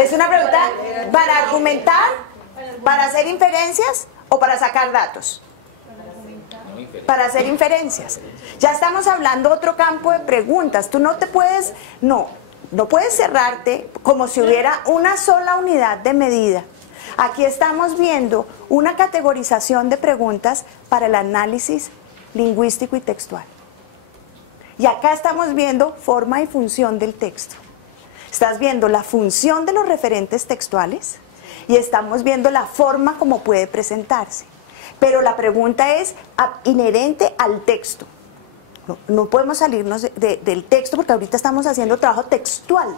Es una pregunta para argumentar, para hacer inferencias o para sacar datos. Para hacer inferencias. Ya estamos hablando otro campo de preguntas. Tú no te puedes, no puedes cerrarte como si hubiera una sola unidad de medida. Aquí estamos viendo una categorización de preguntas para el análisis lingüístico y textual. Y acá estamos viendo forma y función del texto. Estás viendo la función de los referentes textuales y estamos viendo la forma como puede presentarse. Pero la pregunta es inherente al texto. No podemos salirnos del texto porque ahorita estamos haciendo trabajo textual,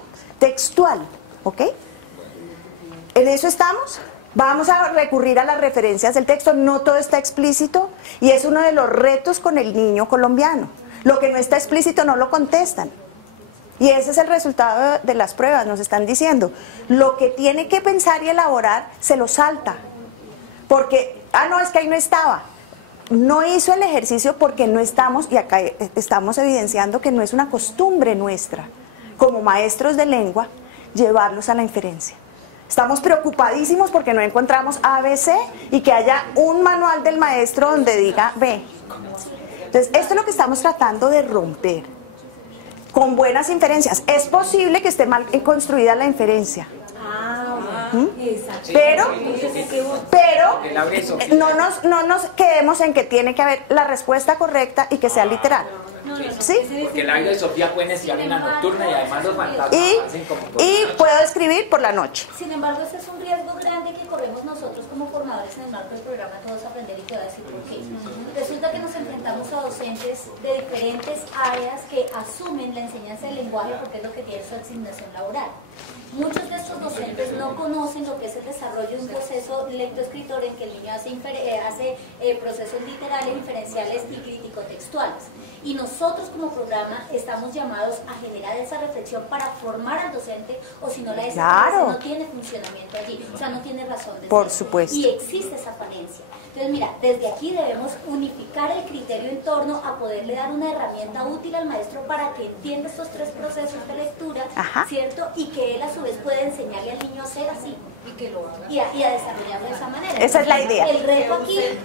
¿ok? ¿En eso estamos? Vamos a recurrir a las referencias del texto, no todo está explícito y es uno de los retos con el niño colombiano. Lo que no está explícito no lo contestan. Y ese es el resultado de las pruebas, nos están diciendo. Lo que tiene que pensar y elaborar se lo salta. Porque, no, es que ahí no estaba. No hizo el ejercicio porque no estamos, y acá estamos evidenciando que no es una costumbre nuestra, como maestros de lengua, llevarlos a la inferencia. Estamos preocupadísimos porque no encontramos ABC y que haya un manual del maestro donde diga B. Entonces, esto es lo que estamos tratando de romper. Con buenas inferencias. Es posible que esté mal construida la inferencia. Pero no nos quedemos en que tiene que haber la respuesta correcta y que sea literal. ¿Sí? Porque el águila de Sofía puede necesitar una nocturna y además los fantasmas hacen como... Y puedo escribir por la noche. Sin embargo, ese es un riesgo grande que corremos nosotros como formadores en el marco del programa Todos Aprender, y te voy a decir por qué. Resulta que nos enfrentamos a docentes de diferentes áreas que asumen la enseñanza del lenguaje porque es lo que tiene su asignación laboral. Muchos de estos docentes no conocen lo que es el desarrollo de un proceso lectoescritor en que el niño hace procesos literales, inferenciales y crítico-textuales. Y nosotros como programa estamos llamados a generar esa reflexión para formar al docente, o si no la STS no tiene funcionamiento allí, o sea, no tiene razón de ser. Por supuesto. Y existe esa falencia. Entonces, mira, desde aquí debemos unificar el criterio en torno a poderle dar una herramienta útil al maestro para que entienda estos tres procesos de lectura, ¿cierto? Y que él a su vez pueda enseñarle al niño a ser así. Y a desarrollarlo de esa manera. Esa es la idea. El reto aquí es,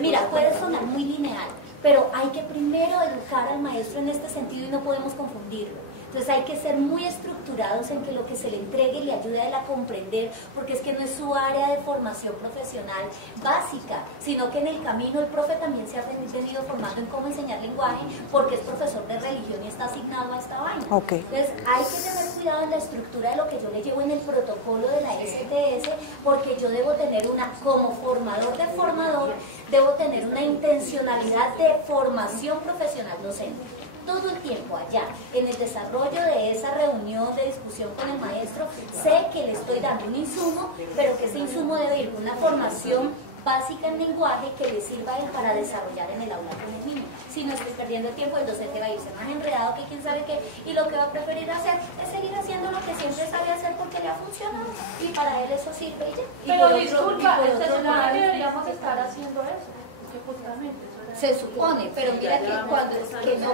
mira, puede sonar muy lineal, pero hay que primero educar al maestro en este sentido y no podemos confundirlo. Entonces hay que ser muy estructurados en que lo que se le entregue le ayude a él a comprender, porque es que no es su área de formación profesional básica, sino que en el camino el profe también se ha venido formando en cómo enseñar lenguaje, porque es profesor de religión y está asignado a esta vaina. Entonces hay que tener cuidado en la estructura de lo que yo le llevo en el protocolo de la STS, porque yo debo tener como formador de formador, debo tener una intencionalidad de formación profesional docente. Todo el tiempo allá, en el desarrollo de esa reunión de discusión con el maestro, sé que le estoy dando un insumo, pero que ese insumo debe ir con una formación básica en lenguaje que le sirva a él para desarrollar en el aula con el niño. Si no estoy perdiendo el tiempo, el docente va a irse más enredado que quién sabe qué, y lo que va a preferir hacer es seguir haciendo lo que siempre sabe hacer porque le ha funcionado, y para él eso sirve y ya. Pero disculpa, se supone que deberíamos estar haciendo eso, porque justamente se supone, pero mira que cuando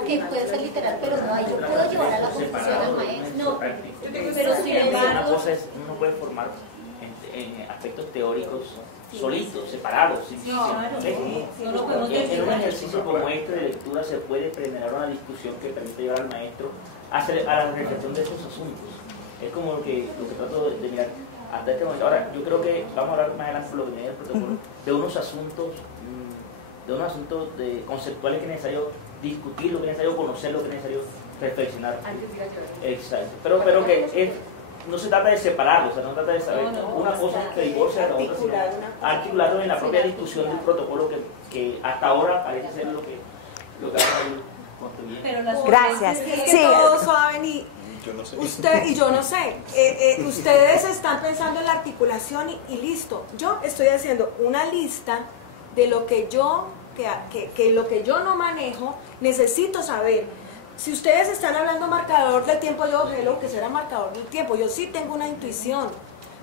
que puede ser literal, pero no hay, yo puedo llevar a la conclusión al maestro. No, pero sin embargo, una cosa es, uno puede formar en aspectos teóricos solitos, separados. En un ejercicio como este de lectura se puede generar una discusión que permite llevar al maestro a la reflexión de esos asuntos. Es como lo que trato de mirar hasta este momento. Ahora, yo creo que vamos a hablar más adelante por lo que viene el protocolo, de unos asuntos conceptuales que es necesario discutir, lo que es necesario conocer, lo que es necesario reflexionar. Exacto. Pero que no se trata de separarlo, o sea, no trata de saber una cosa que divorcia de la otra, sino articularlo en la propia discusión del protocolo que hasta ahora parece ser lo que ha construyendo. Gracias. Que todos saben y yo no sé. Ustedes están pensando en la articulación y listo. Yo estoy haciendo una lista de lo que yo lo que yo no manejo, necesito saber. Si ustedes están hablando marcador del tiempo, yo hello, que será marcador del tiempo. Yo sí tengo una intuición,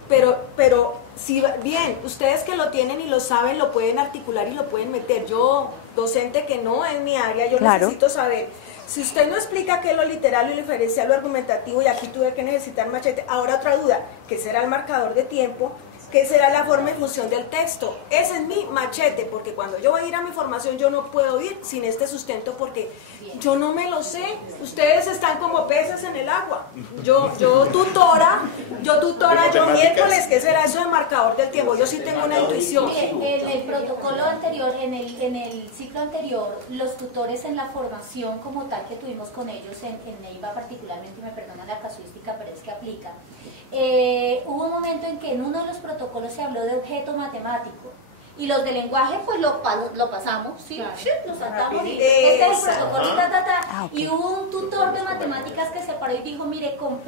pero si bien ustedes que lo tienen y lo saben, lo pueden articular y lo pueden meter. Yo, docente que no es mi área, yo necesito saber si usted no explica qué es lo literal y lo inferencial, lo argumentativo, y aquí tuve que necesitar machete, ahora otra duda, ¿qué será el marcador de tiempo? ¿Qué será la forma y función del texto? Ese es mi machete, porque cuando yo voy a ir a mi formación yo no puedo ir sin este sustento porque yo no me lo sé. Ustedes están como peces en el agua. Yo tutora, yo miércoles, ¿qué será eso de marcador del tiempo? Yo sí tengo una intuición. En el protocolo anterior, en el ciclo anterior, los tutores en la formación como tal que tuvimos con ellos, en Neiva particularmente, me perdona la casuística, pero es que aplica, hubo un momento en que en uno de los protocolos se habló de objeto matemático y los de lenguaje pues lo pasamos, ¿sí? Claro. Lo saltamos y este es el protocolo y hubo un tutor de matemáticas que se paró y dijo, mire, con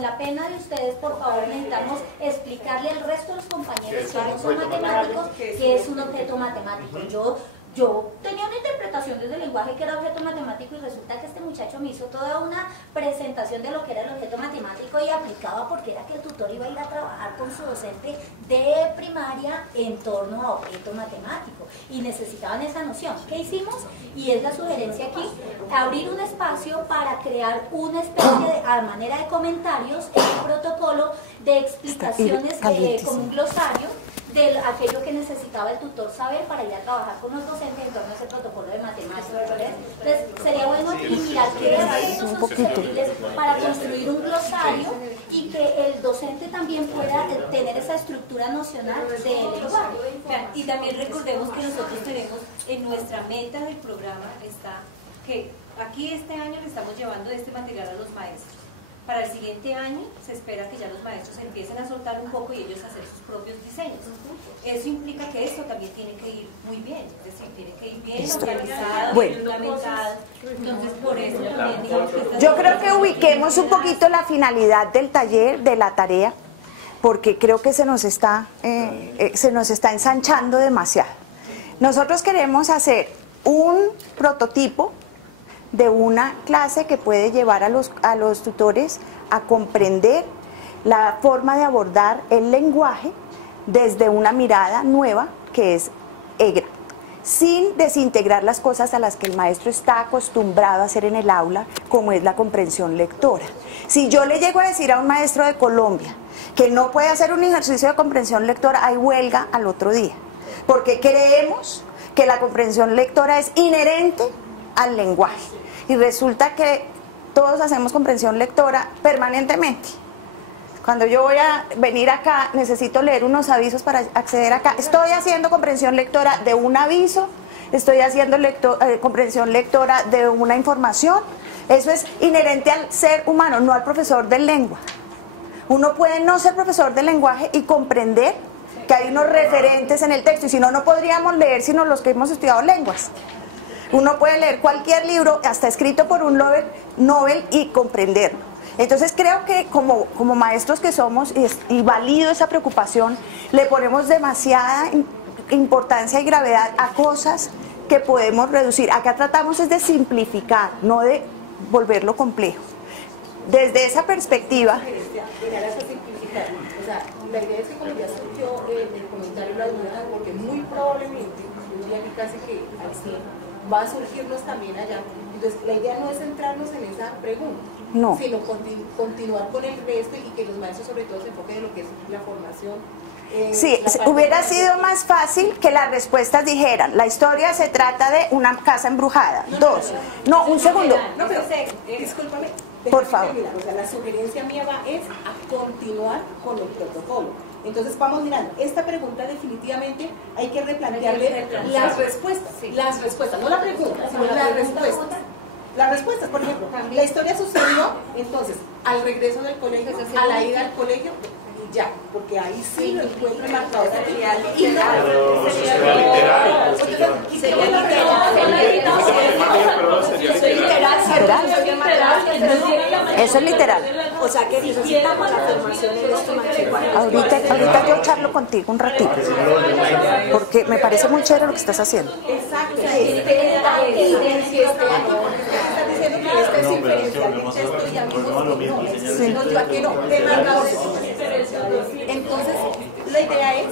la pena de ustedes por favor necesitamos explicarle al resto de los compañeros que no son matemáticos que es un objeto matemático. Yo tenía una interpretación desde el lenguaje que era objeto matemático y resulta que este muchacho me hizo toda una presentación de lo que era el objeto matemático y aplicaba porque era que el tutor iba a ir a trabajar con su docente de primaria en torno a objeto matemático y necesitaban esa noción. ¿Qué hicimos? Y es la sugerencia aquí, abrir un espacio para crear una especie de, a manera de comentarios en el protocolo de explicaciones como un glosario de aquello que necesitaba el tutor saber para ir a trabajar con los docentes en torno a ese protocolo de matemáticas. Entonces, sería bueno aquí mirar qué aspectos son susceptibles para construir un glosario y que el docente también pueda tener esa estructura nocional del lenguaje. Y también recordemos que nosotros tenemos en nuestra meta del programa está que aquí este año le estamos llevando este material a los maestros. Para el siguiente año se espera que ya los maestros empiecen a soltar un poco y ellos hacer sus propios diseños. Eso implica que esto también tiene que ir muy bien, es decir, tiene que ir bien organizado, bien implementado. Entonces, por eso también digamos que yo creo que ubiquemos un poquito la finalidad del taller, de la tarea, porque creo que se nos está ensanchando demasiado. Nosotros queremos hacer un prototipo de una clase que puede llevar a los tutores a comprender la forma de abordar el lenguaje desde una mirada nueva que es EGRA, sin desintegrar las cosas a las que el maestro está acostumbrado a hacer en el aula, como es la comprensión lectora. Si yo le llego a decir a un maestro de Colombia que no puede hacer un ejercicio de comprensión lectora, hay huelga al otro día, porque creemos que la comprensión lectora es inherente al lenguaje. Y resulta que todos hacemos comprensión lectora permanentemente. Cuando yo voy a venir acá, necesito leer unos avisos para acceder acá. Estoy haciendo comprensión lectora de un aviso, estoy haciendo comprensión lectora de una información. Eso es inherente al ser humano, no al profesor de lengua. Uno puede no ser profesor de lenguaje y comprender que hay unos referentes en el texto, y si no, no podríamos leer sino los que hemos estudiado lenguas. Uno puede leer cualquier libro, hasta escrito por un Nobel, y comprenderlo. Entonces creo que como maestros que somos, y valido esa preocupación, le ponemos demasiada importancia y gravedad a cosas que podemos reducir. Acá tratamos es de simplificar, no de volverlo complejo. Desde esa perspectiva... O sea, la idea es que como ya surgió el comentario la duda, porque muy probablemente, yo diría que casi que así, va a surgirnos también allá. Entonces, la idea no es centrarnos en esa pregunta, sino continuar con el resto y que los maestros sobre todo se enfoquen en lo que es la formación. Sí, hubiera sido más fácil que las respuestas dijeran, la historia se trata de una casa embrujada. Un segundo. No, pero discúlpame. Por favor. O sea, la sugerencia mía es a continuar con el protocolo. Entonces vamos mirando, esta pregunta definitivamente hay que replantearle las respuestas, las respuestas, no la pregunta, sino las respuestas. Las respuestas, por ejemplo, la historia sucedió entonces al regreso del colegio, a la ida al colegio, y ya, porque ahí sí lo encuentro marcado. Eso es literal. O sea que necesitamos la formación en esto. Ahorita yo charlo contigo un ratito, porque me parece muy chévere lo que estás haciendo. Exacto. Diciendo que este es inferencial del texto y amigos no, yo aquí no, de marcadores. Entonces, la idea es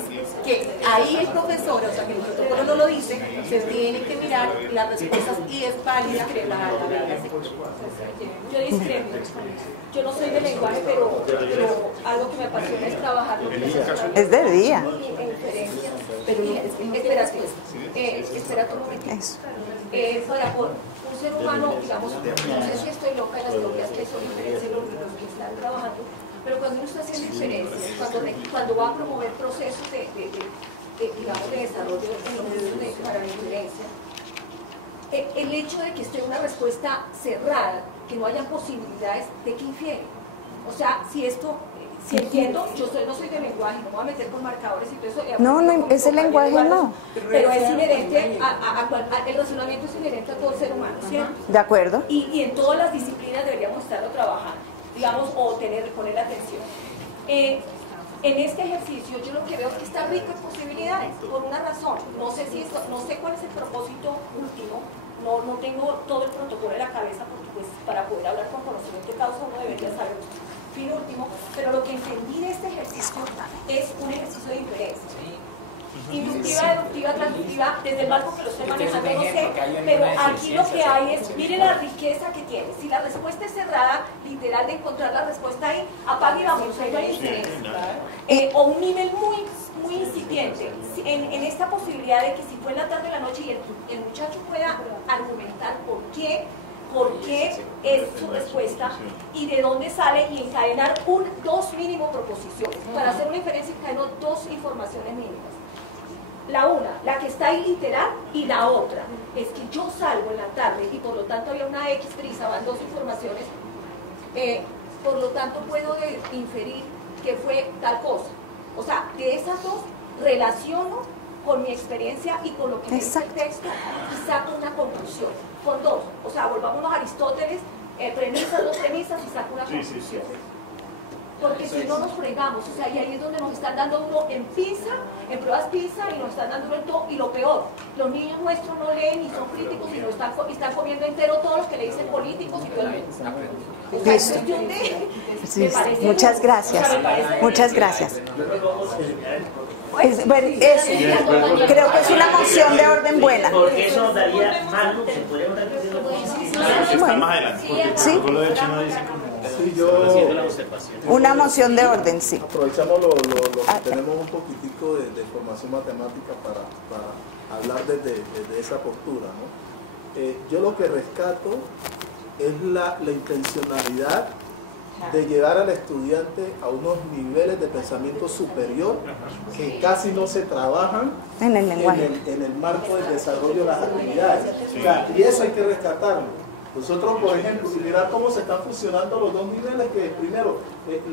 que ahí el profesor, o sea que el protocolo no lo dice, se tiene que mirar las respuestas y es válida la Yo discrepo. Yo no soy de lenguaje, pero algo que me apasiona es trabajar lo que es de día. Pero mira, espera un momentito. Eso. Para un ser humano, digamos, no sé si estoy loca en las teorías que son diferentes los que están trabajando, pero cuando uno está haciendo diferencias, cuando va a promover procesos digamos, de desarrollo en los procesos para la diferencia, el hecho de que esté una respuesta cerrada, que no haya posibilidades, ¿de qué infiere? O sea, si entiendo, yo no soy de lenguaje, no me voy a meter con marcadores y todo eso. No, ese lenguaje no. Pero es inherente, el razonamiento es inherente a todo ser humano, ¿cierto? De acuerdo. Y en todas las disciplinas deberíamos estarlo trabajando, digamos, o poner atención. En este ejercicio yo lo que veo es que está rico en posibilidades, por una razón. No sé cuál es el propósito último, no tengo todo el protocolo en la cabeza, porque pues para poder hablar con conocimiento de causa uno debería saber fin último, pero lo que entendí de este ejercicio es un ejercicio de inferencia. Inductiva, deductiva, transductiva, desde el marco que lo estoy manejando, no sé, pero aquí lo que hay es, mire la riqueza que tiene. Si la respuesta es cerrada, literal de encontrar la respuesta ahí, apague y vamos, ahí no hay inferencia. O un nivel muy incipiente, en esta posibilidad de que si fue en la tarde o en la noche y el muchacho pueda argumentar por qué es su respuesta y de dónde sale y encadenar dos mínimo proposiciones. Para hacer una inferencia encadeno dos informaciones mínimas. La que está ahí literal, y la otra es que yo salgo en la tarde y por lo tanto había una X prisa, van dos informaciones, por lo tanto puedo inferir que fue tal cosa. O sea, de esas dos relaciono con mi experiencia y con lo que me dice el texto y saco una conclusión. Con dos, o sea, volvámonos a Aristóteles, premisas, dos premisas y saco una conclusión. Porque si no nos fregamos, o sea, y ahí es donde nos están dando uno en PISA, en pruebas PISA, y nos están dando en todo, y lo peor, los niños nuestros no leen ni son críticos, y están comiendo entero todo lo que le dicen políticos y todo eso. Muchas gracias. Muchas gracias. Creo que es una moción de orden buena. Porque eso daría más luz, se podría Está más adelante, porque el protocolo de hecho no dice una moción de orden, sí. Aprovechamos lo que tenemos un poquitico de formación matemática para hablar desde esa postura, ¿no? Yo lo que rescato es la intencionalidad de llevar al estudiante a unos niveles de pensamiento superior que casi no se trabajan en el lenguaje, en el marco del desarrollo de las actividades. O sea, y eso hay que rescatarlo. Nosotros, por ejemplo, si mirar cómo se están fusionando los dos niveles, que primero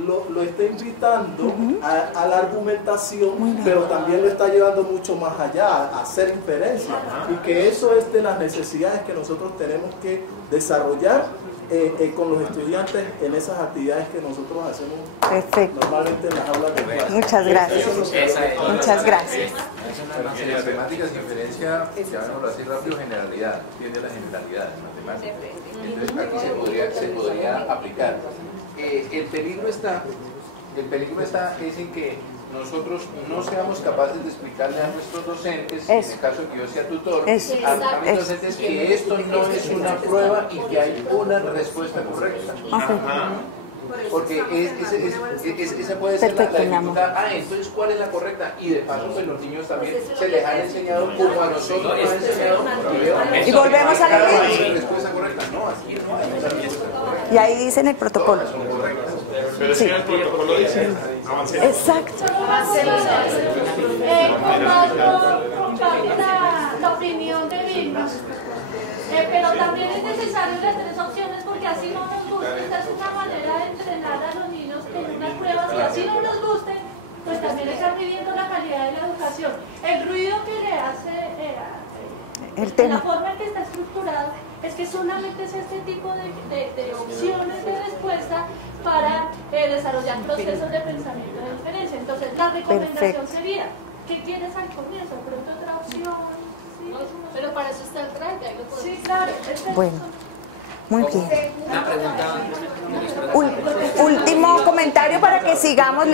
lo está invitando a la argumentación, pero también lo está llevando mucho más allá, a hacer inferencias, y que eso es de las necesidades que nosotros tenemos que desarrollar con los estudiantes en esas actividades que nosotros hacemos normalmente en las aulas de clase. Muchas gracias. Muchas gracias. En matemáticas y inferencia, llamémoslo así rápido, generalidad, tiende a la generalidad en matemáticas. Entonces aquí se podría aplicar. El peligro está en que nosotros no seamos capaces de explicarle a nuestros docentes, en el caso que yo sea tutor, a mis docentes que esto no es una prueba y que hay una respuesta correcta. Porque esa puede ser la dificultad. Entonces, ¿cuál es la correcta? Y de paso, pues los niños también se les han enseñado como a nosotros nos han enseñado. Y volvemos a leer. Respuesta correcta. No, aquí no hay una respuesta correcta. Y ahí dice en el protocolo. Pero si el protocolo dice, avancemos. Exacto. La opinión de Vilma. Pero también es necesario las tres opciones porque así no nos gusta. Esta es una manera de entrenar a los niños con unas pruebas y así no nos gusten, pues también están midiendo la calidad de la educación. El ruido que le hace el tema, la forma en que está estructurado, es que solamente es este tipo de opciones de respuesta para desarrollar procesos de pensamiento de diferencia. Entonces, la recomendación sería, ¿qué quieres al comienzo? Pronto otra opción. Sí, pero para eso está el traje, ahí lo podemos. Sí, claro. Bueno, Muy bien. Una pregunta. Último comentario para que sigamos.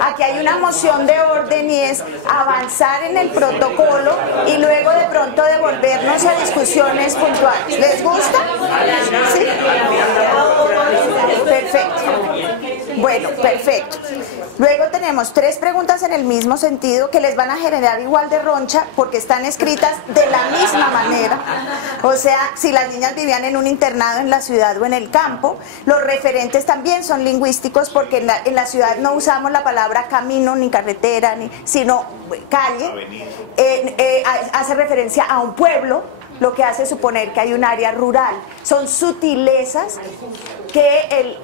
Aquí hay una moción de orden y es avanzar en el protocolo y luego de pronto devolvernos a discusiones puntuales. ¿Les gusta? ¿Sí? Perfecto. Bueno, perfecto. Luego tenemos 3 preguntas en el mismo sentido que les van a generar igual de roncha porque están escritas de la misma manera. O sea, si las niñas vivían en un internado en la ciudad o en el campo, los referentes también son lingüísticos porque en la ciudad no usamos la palabra camino ni carretera, sino calle. Hace referencia a un pueblo, lo que hace suponer que hay un área rural. Son sutilezas que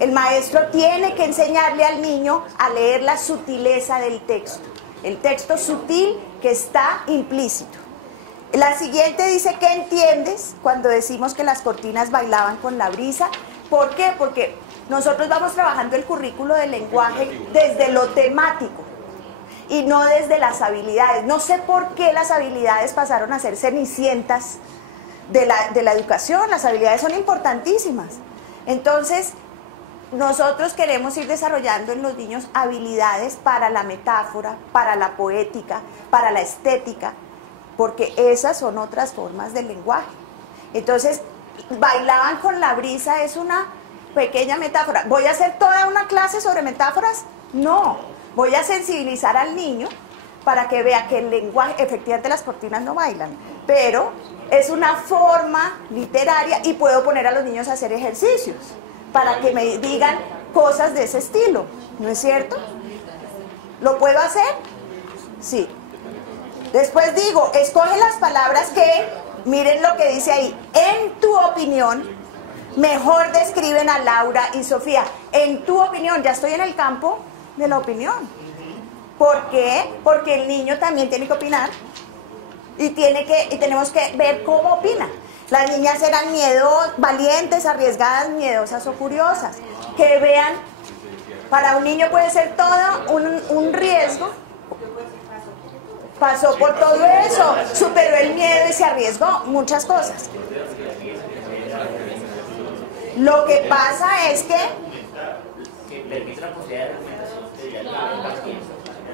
el maestro tiene que enseñarle al niño a leer la sutileza del texto. El texto sutil que está implícito. La siguiente dice, ¿qué entiendes cuando decimos que las cortinas bailaban con la brisa? ¿Por qué? Porque nosotros vamos trabajando el currículo del lenguaje desde lo temático y no desde las habilidades. No sé por qué las habilidades pasaron a ser cenicientas de la educación. Las habilidades son importantísimas. Entonces, nosotros queremos ir desarrollando en los niños habilidades para la metáfora, para la poética, para la estética, porque esas son otras formas del lenguaje. Entonces, bailaban con la brisa es una pequeña metáfora. ¿Voy a hacer toda una clase sobre metáforas? No, voy a sensibilizar al niño para que vea que el lenguaje, efectivamente las cortinas no bailan, pero es una forma literaria y puedo poner a los niños a hacer ejercicios para que me digan cosas de ese estilo, ¿no es cierto? ¿Lo puedo hacer? Sí. Después digo, escoge las palabras que, miren lo que dice ahí, en tu opinión, mejor describen a Laura y Sofía. En tu opinión, ya estoy en el campo de la opinión. ¿Por qué? Porque el niño también tiene que opinar y tenemos que ver cómo opina. Las niñas eran valientes, arriesgadas, miedosas o curiosas. Que vean, para un niño puede ser todo un riesgo. Pasó por todo eso, superó el miedo y se arriesgó, muchas cosas. Lo que pasa es que...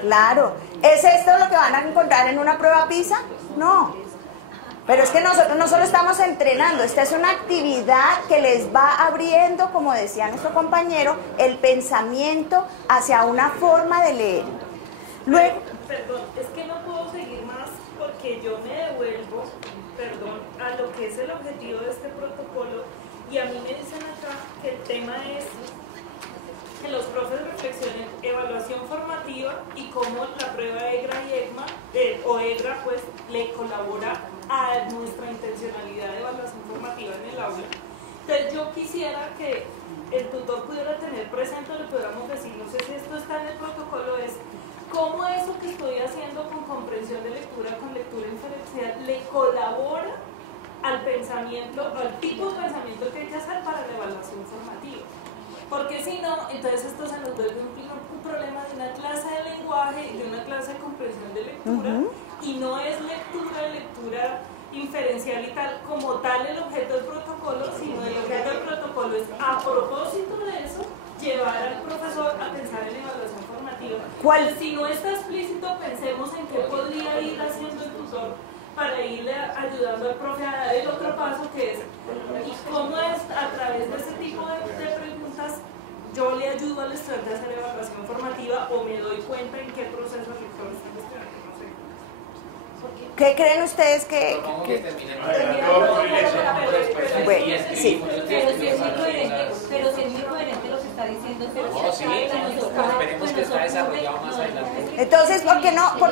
Claro, ¿es esto lo que van a encontrar en una prueba PISA? No. Pero es que nosotros no solo estamos entrenando, esta es una actividad que les va abriendo, como decía nuestro compañero, el pensamiento hacia una forma de leer. Luego... Perdón, es que no puedo seguir más porque yo me devuelvo, a lo que es el objetivo de este protocolo y a mí me dicen acá que el tema es que los profes reflexionen evaluación formativa y cómo la prueba EGRA y EGRA pues le colabora a nuestra intencionalidad de evaluación formativa en el aula. Entonces yo quisiera que el tutor pudiera tener presente, le pudiéramos decir, no sé si esto está en el protocolo, es cómo eso que estoy haciendo con comprensión de lectura, con lectura inferencial, le colabora al pensamiento, al tipo de pensamiento que hay que hacer para la evaluación formativa. Porque si no, entonces esto se nos vuelve un problema de una clase de lenguaje y de una clase de comprensión de lectura, y no es lectura inferencial y tal, como tal el objeto del protocolo, sino el objeto del protocolo es, a propósito de eso, llevar al profesor a pensar en evaluación formativa. ¿Cuál? Si no está explícito, pensemos en qué podría ir haciendo el tutor para irle ayudando al profe a dar el otro paso, que es y cómo es a través de ese tipo de preguntas yo le ayudo al estudiante a hacer evaluación formativa o me doy cuenta en qué proceso lector está gestionando. No sé. ¿Qué creen ustedes que...? Bueno, sí. Pero si es muy coherente lo que está diciendo. Esperemos que está desarrollado más adelante. Entonces, ¿por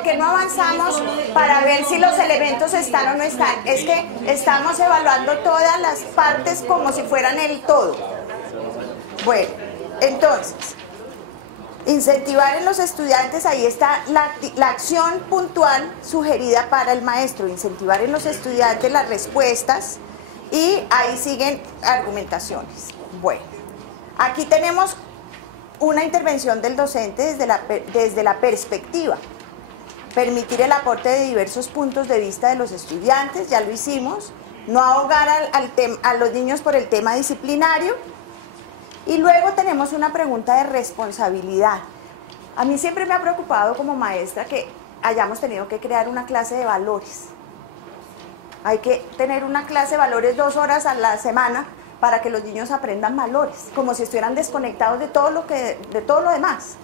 qué no avanzamos para ver si los elementos están o no están? Es que estamos evaluando todas las partes como si fueran el todo. Bueno, entonces, incentivar en los estudiantes, ahí está la acción puntual sugerida para el maestro, incentivar en los estudiantes las respuestas y ahí siguen argumentaciones. Bueno, aquí tenemos una intervención del docente desde la perspectiva, permitir el aporte de diversos puntos de vista de los estudiantes, ya lo hicimos, no ahogar a los niños por el tema disciplinario. Y luego tenemos una pregunta de responsabilidad. A mí siempre me ha preocupado como maestra que hayamos tenido que crear una clase de valores. Hay que tener una clase de valores 2 horas a la semana para que los niños aprendan valores, como si estuvieran desconectados de todo lo demás.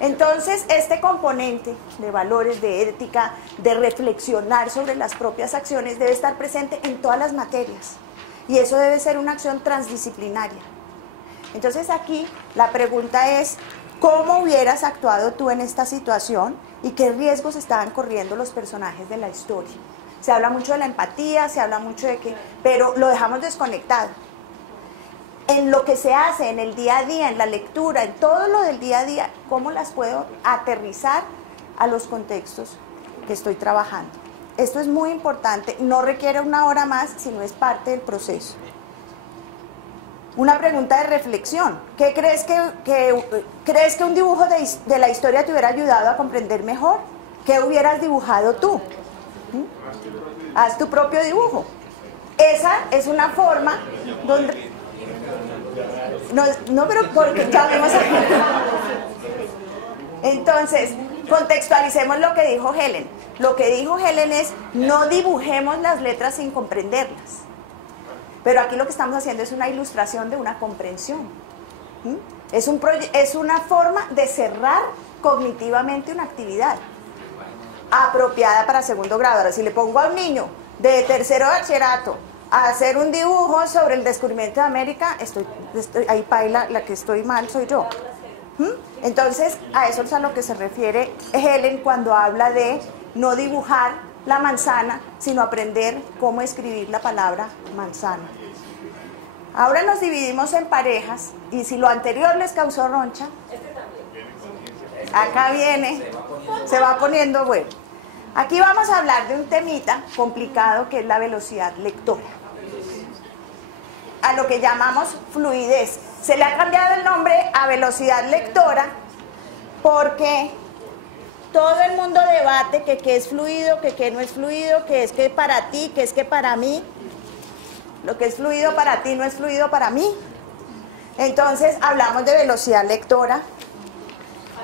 Entonces, este componente de valores, de ética, de reflexionar sobre las propias acciones debe estar presente en todas las materias. Y eso debe ser una acción transdisciplinaria. Entonces aquí la pregunta es, ¿cómo hubieras actuado tú en esta situación y qué riesgos estaban corriendo los personajes de la historia? Se habla mucho de la empatía, se habla mucho de que, pero lo dejamos desconectado. En lo que se hace en el día a día, en la lectura, en todo lo del día a día, ¿cómo las puedo aterrizar a los contextos que estoy trabajando? Esto es muy importante, no requiere 1 hora más, sino es parte del proceso. Una pregunta de reflexión. ¿Qué crees que un dibujo de la historia te hubiera ayudado a comprender mejor? ¿Qué hubieras dibujado tú? Haz tu propio dibujo. Esa es una forma donde... No, pero porque ya vimos aquí. Entonces, contextualicemos lo que dijo Helen. Lo que dijo Helen es, no dibujemos las letras sin comprenderlas. Pero aquí lo que estamos haciendo es una ilustración de una comprensión. Es una forma de cerrar cognitivamente una actividad apropiada para 2º grado. Ahora, si le pongo a un niño de 3º bachillerato a hacer un dibujo sobre el descubrimiento de América, ahí paila, la que estoy mal soy yo. Entonces, a eso es a lo que se refiere Helen cuando habla de no dibujar la manzana, sino aprender cómo escribir la palabra manzana. Ahora nos dividimos en parejas, y si lo anterior les causó roncha, acá viene, se va poniendo bueno. Aquí vamos a hablar de un temita complicado que es la velocidad lectora, a lo que llamamos fluidez. Se le ha cambiado el nombre a velocidad lectora porque todo el mundo debate que qué es fluido, que qué no es fluido, que es que para ti, que es que para mí. Lo que es fluido para ti no es fluido para mí. Entonces hablamos de velocidad lectora.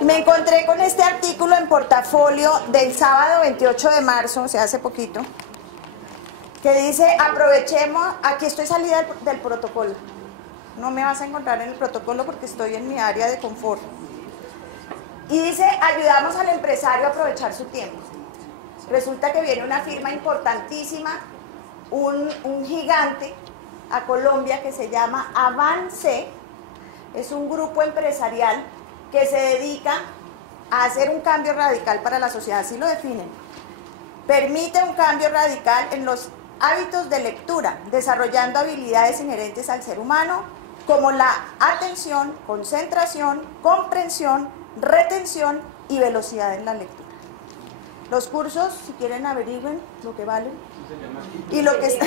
Me encontré con este artículo en Portafolio del sábado 28 de marzo, o sea, hace poquito, que dice, aprovechemos, aquí estoy salida del protocolo. No me vas a encontrar en el protocolo porque estoy en mi área de confort. Y dice, ayudamos al empresario a aprovechar su tiempo. Resulta que viene una firma importantísima, un gigante a Colombia que se llama Avance. Es un grupo empresarial que se dedica a hacer un cambio radical para la sociedad, así lo definen. Permite un cambio radical en los hábitos de lectura, desarrollando habilidades inherentes al ser humano, como la atención, concentración, comprensión, retención y velocidad en la lectura. Los cursos, si quieren, averigüen lo que valen y lo que está,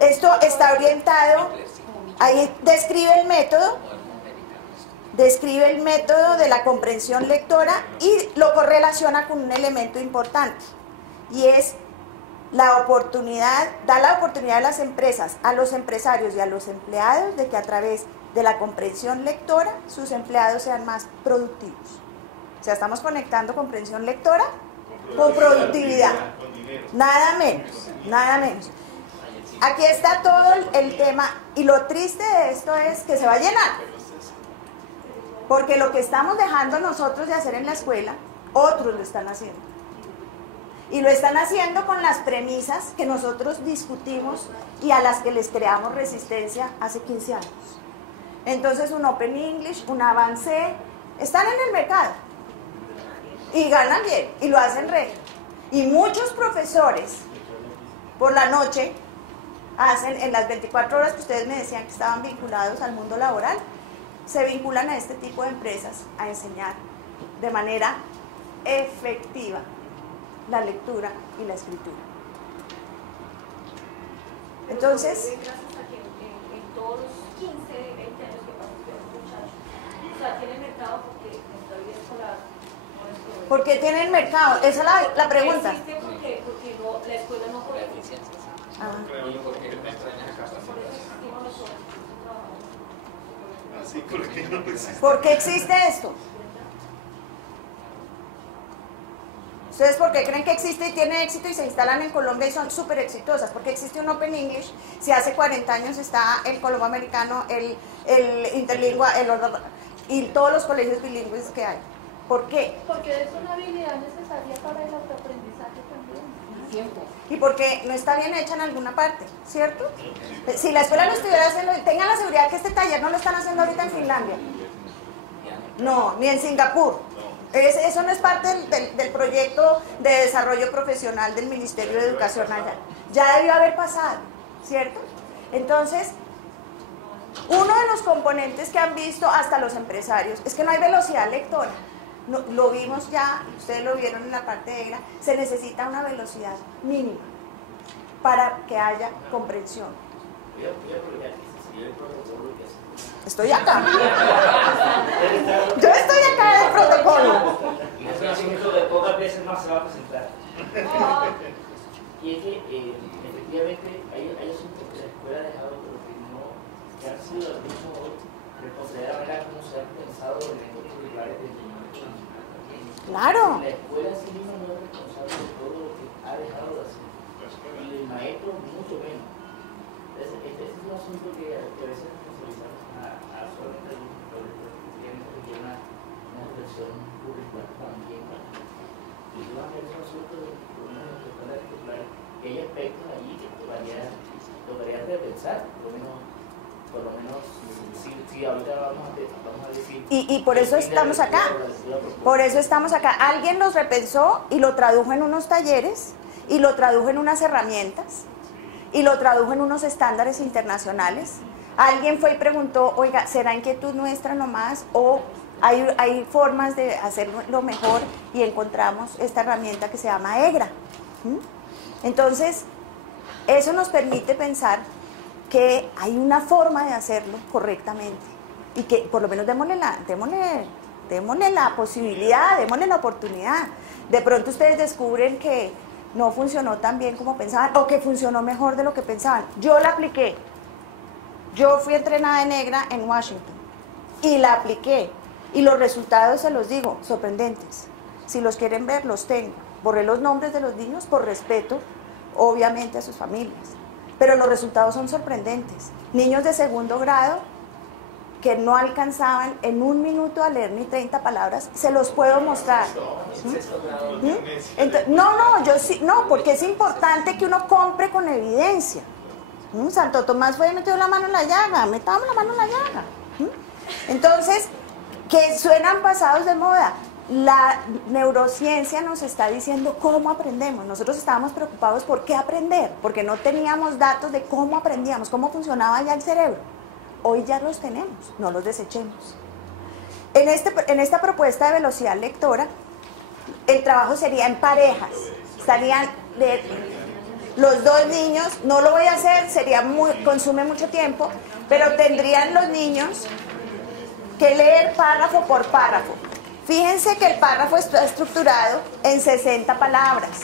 esto está orientado. Ahí describe el método de la comprensión lectora y lo correlaciona con un elemento importante, y es la oportunidad, da la oportunidad a las empresas, a los empresarios y a los empleados de que a través de la comprensión lectora sus empleados sean más productivos. O sea, estamos conectando comprensión lectora con productividad, nada menos, nada menos. Aquí está todo el tema, y lo triste de esto es que se va a llenar, porque lo que estamos dejando nosotros de hacer en la escuela, otros lo están haciendo. Y lo están haciendo con las premisas que nosotros discutimos y a las que les creamos resistencia hace 15 años. Entonces un Open English, un Avance, están en el mercado y ganan bien y lo hacen re. Y muchos profesores por la noche hacen, en las 24 horas que ustedes me decían que estaban vinculados al mundo laboral, se vinculan a este tipo de empresas a enseñar de manera efectiva la lectura y la escritura. Entonces, gracias a que en todos los 15, 20 años que pasó con los muchachos, o sea, tiene mercado porque nuestra vida escolar no es ¿por qué tienen mercado? Esa es la pregunta. Existe porque no la escuela no puede. ¿Por qué existe esto? ¿Ustedes por qué creen que existe y tiene éxito y se instalan en Colombia y son súper exitosas? Porque existe un Open English, si hace 40 años está el Colombo Americano, el Interlingua, y todos los colegios bilingües que hay. ¿Por qué? Porque es una habilidad necesaria para el autoaprendizaje también. Y porque no está bien hecha en alguna parte, ¿cierto? Si la escuela lo estuviera haciendo, tengan la seguridad que este taller no lo están haciendo ahorita en Finlandia. No, ni en Singapur. Eso no es parte del proyecto de desarrollo profesional del Ministerio de Educación allá. Ya debió haber pasado, ¿cierto? Entonces, uno de los componentes que han visto hasta los empresarios es que no hay velocidad lectora. No, lo vimos ya, ustedes lo vieron en la parte de EGRA, se necesita una velocidad mínima para que haya comprensión. Estoy acá. Yo estoy acá del protocolo. Y es un asunto de pocas veces más se va a presentar. Y es que efectivamente hay asuntos que la escuela ha dejado, pero que han sido del mismo modo responsabilidad de la manera como se han pensado en lenguajes curriculares desde el momento. Claro. La escuela sí misma no es responsable de todo lo que ha dejado de hacer. Y el maestro mucho menos. Este es un asunto que a veces responsabilizamos a solamente el proyecto que tiene una reflexión curricular también. Y yo a ver un asunto de una escuela curricular que hay aspectos allí que tocaría repensar, por lo menos si ahorita vamos a decir. Y por eso estamos acá. Por eso estamos acá. Alguien los repensó y lo tradujo en unos talleres, y lo tradujo en unas herramientas, y lo tradujo en unos estándares internacionales. Alguien fue y preguntó, oiga, ¿será inquietud nuestra nomás? O hay formas de hacerlo mejor, y encontramos esta herramienta que se llama EGRA. Entonces, eso nos permite pensar que hay una forma de hacerlo correctamente, y que por lo menos démosle la posibilidad, démosle la oportunidad. De pronto ustedes descubren que no funcionó tan bien como pensaban, o que funcionó mejor de lo que pensaban. Yo la apliqué. Yo fui entrenada en EGRA en Washington y la apliqué, y los resultados, se los digo, sorprendentes. Si los quieren ver, los tengo. Borré los nombres de los niños por respeto, obviamente, a sus familias, pero los resultados son sorprendentes. Niños de segundo grado que no alcanzaban en un minuto a leer ni 30 palabras, se los puedo mostrar. Entonces, no, porque es importante que uno compre con evidencia. Santo Tomás fue y metió la mano en la llaga, metamos la mano en la llaga. Entonces, que suenan pasados de moda. La neurociencia nos está diciendo cómo aprendemos. Nosotros estábamos preocupados por qué aprender, porque no teníamos datos de cómo aprendíamos, cómo funcionaba ya el cerebro. Hoy ya los tenemos, no los desechemos. En esta propuesta de velocidad lectora, el trabajo sería en parejas. Estarían los dos niños, no lo voy a hacer, consume mucho tiempo, pero tendrían los niños que leer párrafo por párrafo. Fíjense que el párrafo está estructurado en 60 palabras.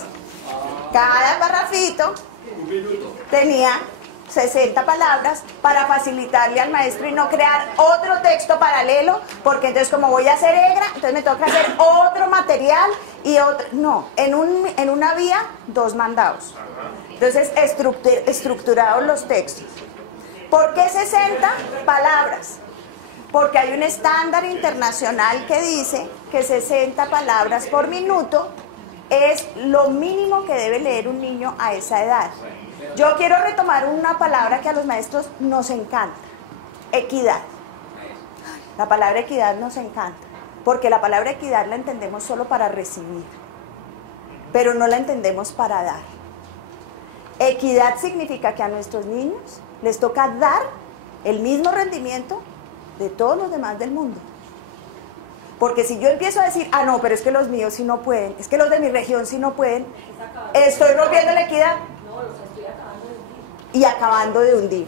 Cada párrafito tenía 60 palabras para facilitarle al maestro y no crear otro texto paralelo, porque entonces, como voy a hacer EGRA, entonces me toca hacer otro material y otro. No, en una vía, dos mandados. Entonces, estructurados los textos. ¿Por qué 60 palabras? Porque hay un estándar internacional que dice que 60 palabras por minuto es lo mínimo que debe leer un niño a esa edad. Yo quiero retomar una palabra que a los maestros nos encanta: equidad. La palabra equidad nos encanta, porque la palabra equidad la entendemos solo para recibir, pero no la entendemos para dar. Equidad significa que a nuestros niños les toca dar el mismo rendimiento de todos los demás del mundo. Porque si yo empiezo a decir, no, pero es que los míos sí no pueden, es que los de mi región sí no pueden, estoy rompiendo la equidad y acabando de hundir.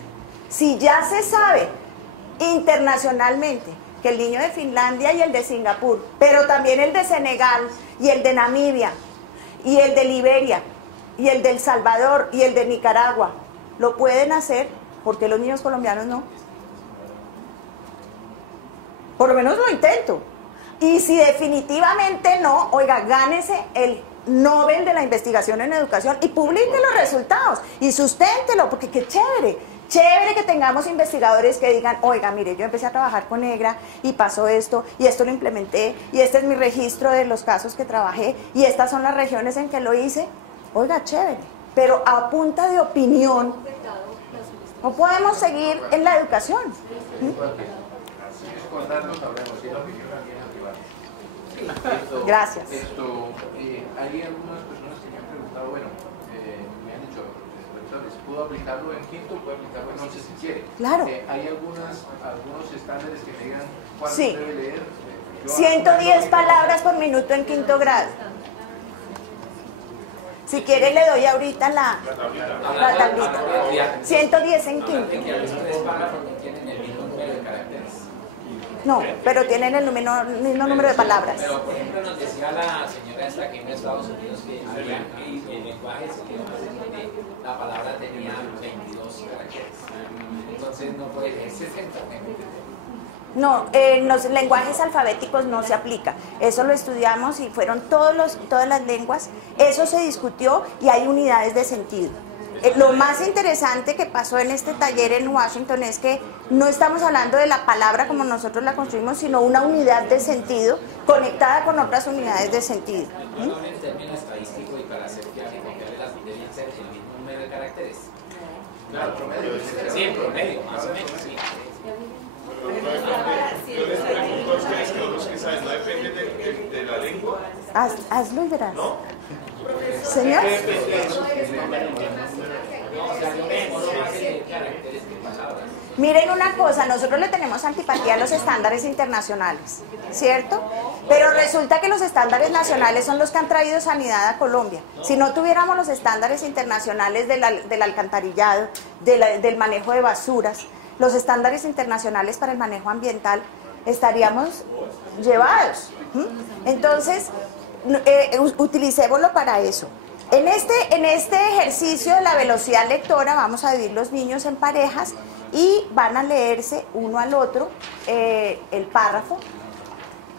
Si ya se sabe internacionalmente que el niño de Finlandia y el de Singapur, pero también el de Senegal y el de Namibia y el de Liberia y el de El Salvador y el de Nicaragua lo pueden hacer, ¿por qué los niños colombianos no? Por lo menos lo intento. Y si definitivamente no, oiga, gánese el Nobel de la investigación en educación y publique los resultados y susténtelo, porque qué chévere. Chévere que tengamos investigadores que digan, oiga, mire, yo empecé a trabajar con Negra y pasó esto, y esto lo implementé, y este es mi registro de los casos que trabajé, y estas son las regiones en que lo hice. Oiga, chévere, pero a punta de opinión no podemos seguir en la educación. Gracias. Hay algunas personas que me han preguntado, bueno, me han dicho, ¿puedo aplicarlo en quinto? ¿Puedo aplicarlo en 11 si quiere? Claro. ¿Hay algunos estándares que me digan cuánto sí. debe leer? 110 palabras por minuto en quinto grado. Si quiere le doy ahorita la tablita. 110 en quinto. No, pero tienen el mismo número de palabras. Pero por ejemplo nos decía la señora esta que en Estados Unidos que había el lenguaje, la palabra tenía 22 caracteres. Entonces no puede leer 60. No, en los lenguajes alfabéticos no se aplica. Eso lo estudiamos y fueron todas las lenguas. Eso se discutió y hay unidades de sentido. Lo más interesante que pasó en este taller en Washington es que no estamos hablando de la palabra como nosotros la construimos, sino una unidad de sentido conectada con otras unidades de sentido. En términos estadísticos y para hacer que deben ser el mismo número de caracteres. Claro, promedio. Sí, en promedio, más o menos, sí. Yo les pregunto a ustedes, que los que saben, no depende de la lengua. Hazlo y verás. ¿No? Señor. Miren una cosa, nosotros le tenemos antipatía a los estándares internacionales, ¿cierto? Pero resulta que los estándares nacionales son los que han traído sanidad a Colombia. Si no tuviéramos los estándares internacionales del alcantarillado, del manejo de basuras, los estándares internacionales para el manejo ambiental, estaríamos llevados. Entonces, utilicémoslo para eso. En este ejercicio de la velocidad lectora vamos a dividir los niños en parejas y van a leerse uno al otro el párrafo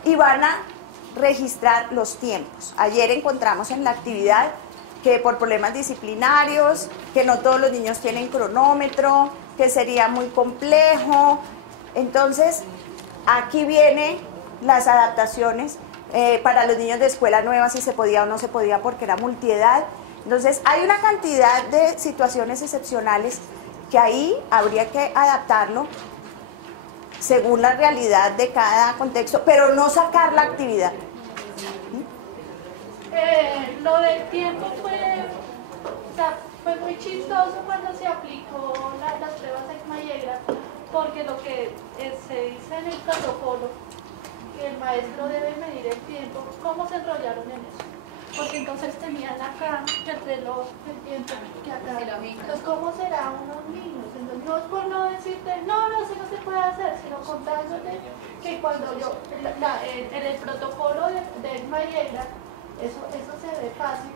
y van a registrar los tiempos. Ayer encontramos en la actividad que por problemas disciplinarios, que no todos los niños tienen cronómetro, que sería muy complejo. Entonces, aquí vienen las adaptaciones para los niños de escuela nueva, si se podía o no se podía porque era multiedad. Entonces, hay una cantidad de situaciones excepcionales que ahí habría que adaptarlo según la realidad de cada contexto, pero no sacar la actividad. Lo del tiempo fue muy chistoso cuando se aplicó las pruebas de Exmayegra, porque lo que se dice en el protocolo, que el maestro debe medir el tiempo, ¿cómo se enrollaron en eso? Porque entonces tenían acá el reloj, el tiempo, que acá. Entonces, ¿cómo será unos niños? Entonces, no es por no decirte, no, eso no se puede hacer, sino contándote que cuando en el protocolo de Exmayegra, eso se ve fácil,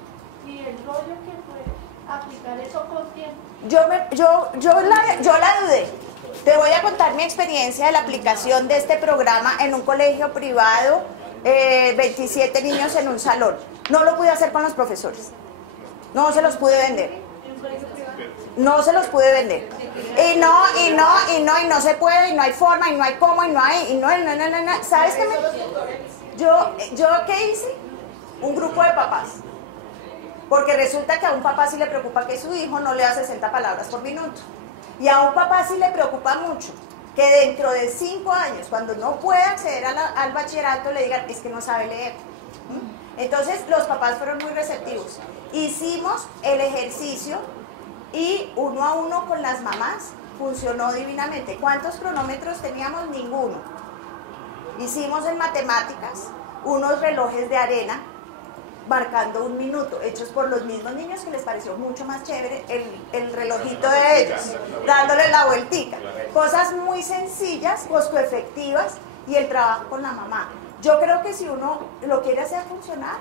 y el rollo que fue aplicar eso con tiempo. Yo la dudé. Te voy a contar mi experiencia de la aplicación de este programa en un colegio privado, 27 niños en un salón. No lo pude hacer con los profesores. No se los pude vender. No se los pude vender. Y no se puede, y no hay forma, y no hay cómo, y no. ¿Sabes qué yo qué hice? Un grupo de papás. Porque resulta que a un papá sí le preocupa que su hijo no lea 60 palabras por minuto. Y a un papá sí le preocupa mucho que dentro de 5 años, cuando no pueda acceder al bachillerato, le digan, es que no sabe leer. Entonces los papás fueron muy receptivos. Hicimos el ejercicio y uno a uno con las mamás funcionó divinamente. ¿Cuántos cronómetros teníamos? Ninguno. Hicimos en matemáticas unos relojes de arena marcando 1 minuto, hechos por los mismos niños, que les pareció mucho más chévere el relojito de ellos, dándole la vueltica. Cosas muy sencillas, costo-efectivas, y el trabajo con la mamá. Yo creo que si uno lo quiere hacer funcionar,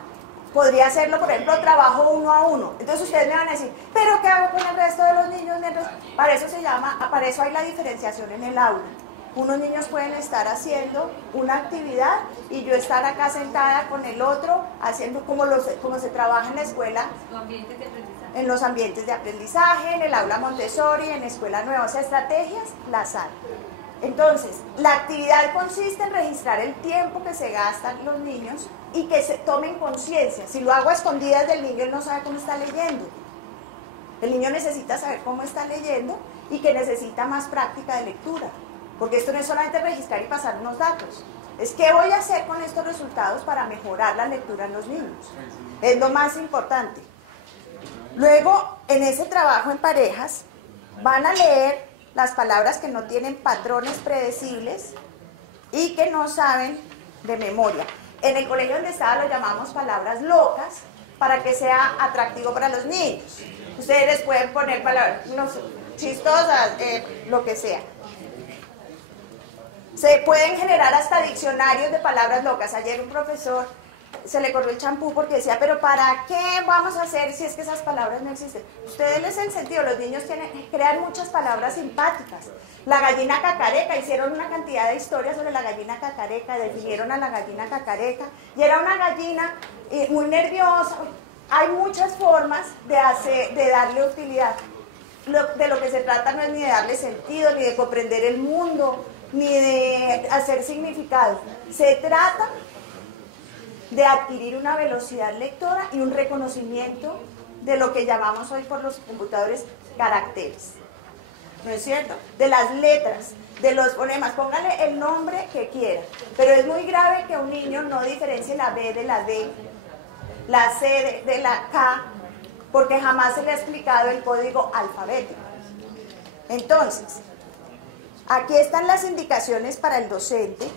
podría hacerlo, por ejemplo, trabajo 1 a 1. Entonces ustedes me van a decir, ¿pero qué hago con el resto de los niños? Para eso hay la diferenciación en el aula. Unos niños pueden estar haciendo una actividad y yo estar acá sentada con el otro, haciendo como se trabaja en la escuela, en los ambientes de aprendizaje, en el aula Montessori, en la escuela nueva. O sea, estrategias las hay. Entonces, la actividad consiste en registrar el tiempo que se gastan los niños y que se tomen conciencia. Si lo hago a escondidas del niño, él no sabe cómo está leyendo. El niño necesita saber cómo está leyendo y que necesita más práctica de lectura. Porque esto no es solamente registrar y pasar unos datos. Es qué voy a hacer con estos resultados para mejorar la lectura en los niños. Es lo más importante. Luego, en ese trabajo en parejas, van a leer las palabras que no tienen patrones predecibles y que no saben de memoria. En el colegio donde estaba lo llamamos palabras locas para que sea atractivo para los niños. Ustedes les pueden poner palabras no sé, chistosas, lo que sea. Se pueden generar hasta diccionarios de palabras locas. Ayer un profesor se le corrió el champú porque decía, pero ¿para qué vamos a hacer si es que esas palabras no existen? Ustedes les el sentido, los niños crean muchas palabras simpáticas. La gallina cacareca, hicieron una cantidad de historias sobre la gallina cacareca, definieron a la gallina cacareca, y era una gallina muy nerviosa. Hay muchas formas de darle utilidad. De lo que se trata no es ni de darle sentido, ni de comprender el mundo, ni de hacer significado. Se trata de adquirir una velocidad lectora y un reconocimiento de lo que llamamos hoy por los computadores caracteres. ¿No es cierto? De las letras, de los fonemas. Póngale el nombre que quiera. Pero es muy grave que un niño no diferencie la B de la D, la C de la K, porque jamás se le ha explicado el código alfabético. Entonces, aquí están las indicaciones para el docente,